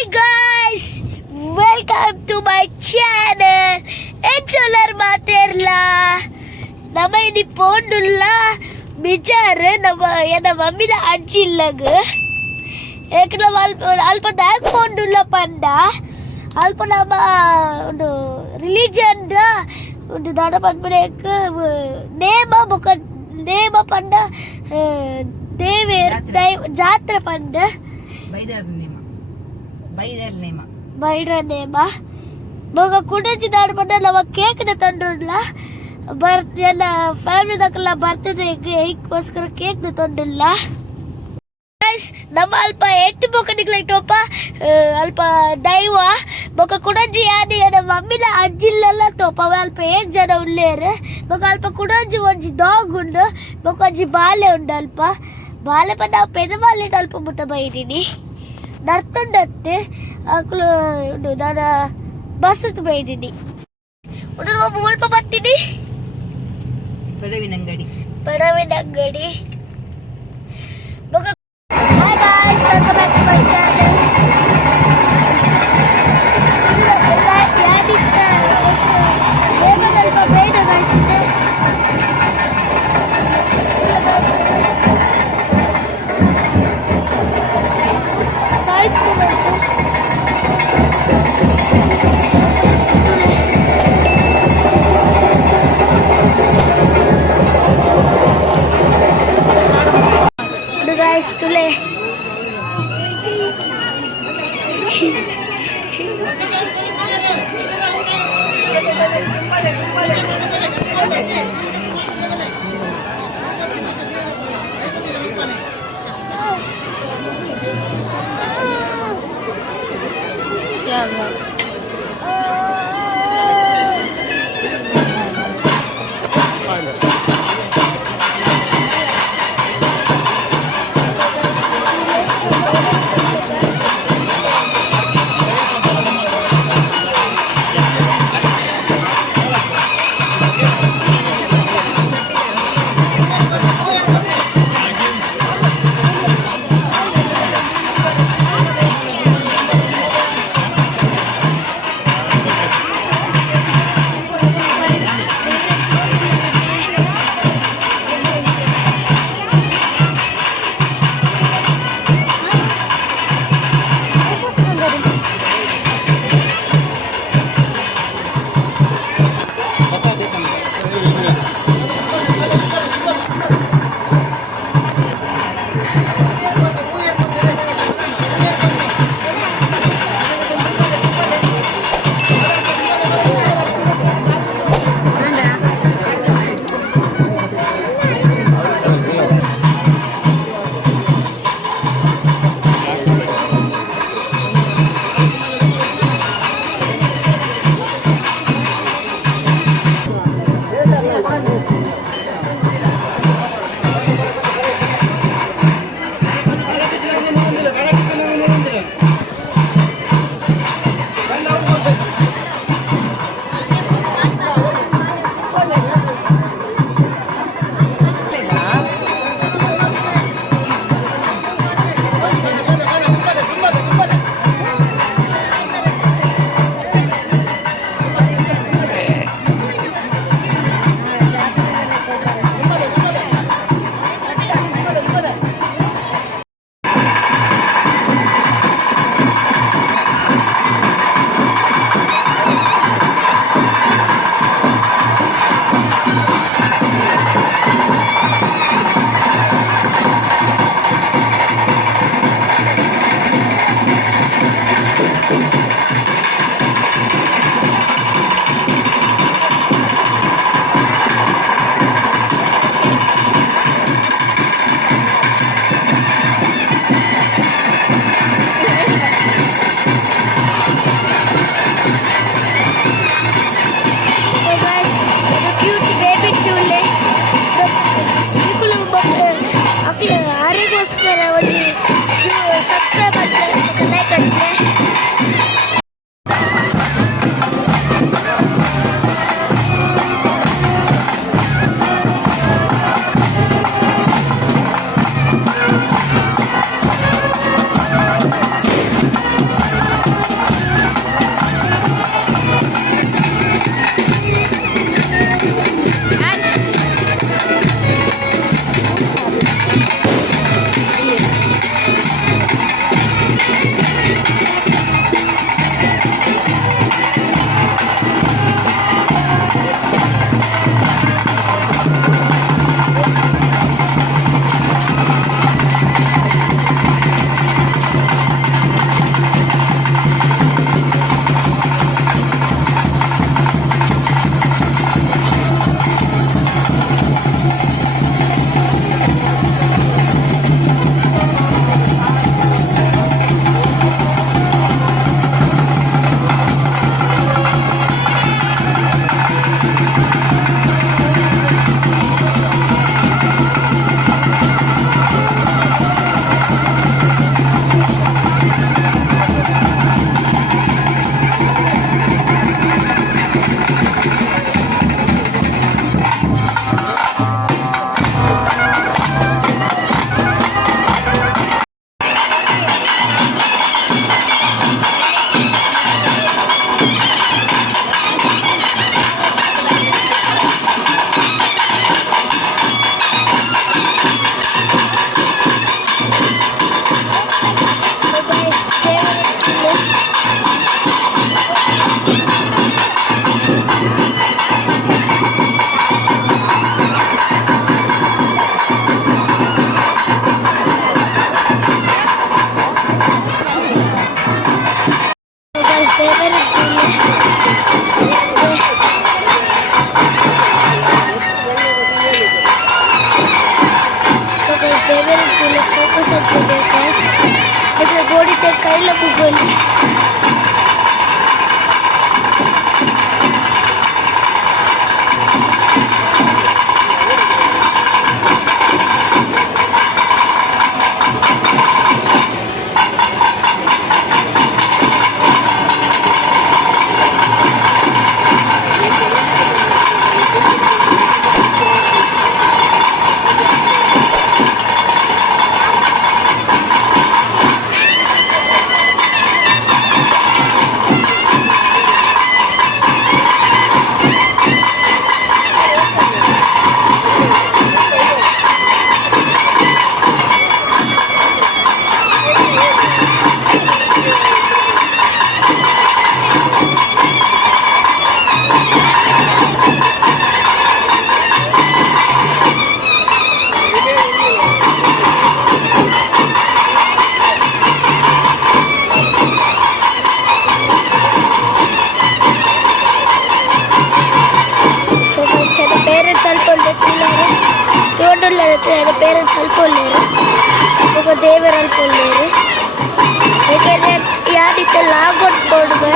Hi guys, welcome to my channel. Enjolar materla. Nama ini pondulla bicara nama mummy la ajillag. Ekla alpa dak pondulla panda. Alpa nama religion da undu dana panpudek nema panda dever jatra panda. ಬೈಡ್ರ ನೇಮ ಮಗ ಕುಡಂಜಿ ದಾಡ್ ಬಂದ ನಮ್ಮ cake ನ ತಂಡ್ರಲ್ಲ ಎಲ್ಲ family ದಕ್ಕಲ್ಲ ಬರ್ತದೆ ಈಗೋಸ್ಕರ cake ನ ತಂಡಿಲ್ಲ guys ನಮ್ಮ ಅಲ್ಪ ಎತ್ತು ಬೊಕನಿಗ್ಲೈ ಟೋಪ ಅಲ್ಪ ದೈವ ಬೊಕ ಕುಡಂಜಿ ಯಾನಿ ನಮ್ಮ ಮಮ್ಮಿನ ಅಜ್ಜಿಲ್ಲ ತೋಪ ಅಲ್ಪ ಏನ್ ಜನ ಉಳ್ಳೇರು ಬೊಕ ಅಲ್ಪ ಕುಡಂಜಿ ಒಂಜಿ ಡಾಗ್ ಉಂಡು ಬೊಕ ಒಂಜಿ ಬಾಲೆ ಉಂಡು ಅಲ್ಪ ಬಾಲೆ ಪಂಡ ನಾವು ಪೆದಮಾಲೆ ಅಲ್ಪ ಮುಟ್ಟ ಬೈದೀನಿ ನರ್ತಂಡತ್ತೆ ಅಕ್ಲು ನಾನು ಬಸ್ಸತ್ತು ಬೈದೀನಿ ಸ್ವಲ್ಪ ಬರ್ತೀನಿ ಪಡವಿನ ಅಂಗಡಿ Hi guys, welcome back to my channel. ಸ್ವಲ್ಪ ಬೇಡ guys ಇದೆ Tule. Ya Allah. ఆయన పేరెంట్స్ వెళ్ళిపోలేరు ఒక దేవర వెళ్ళిపోలేరు ಯಾರಿತ್ತೆ ಲಾಗ್ ಕೊಟ್ಬೋದು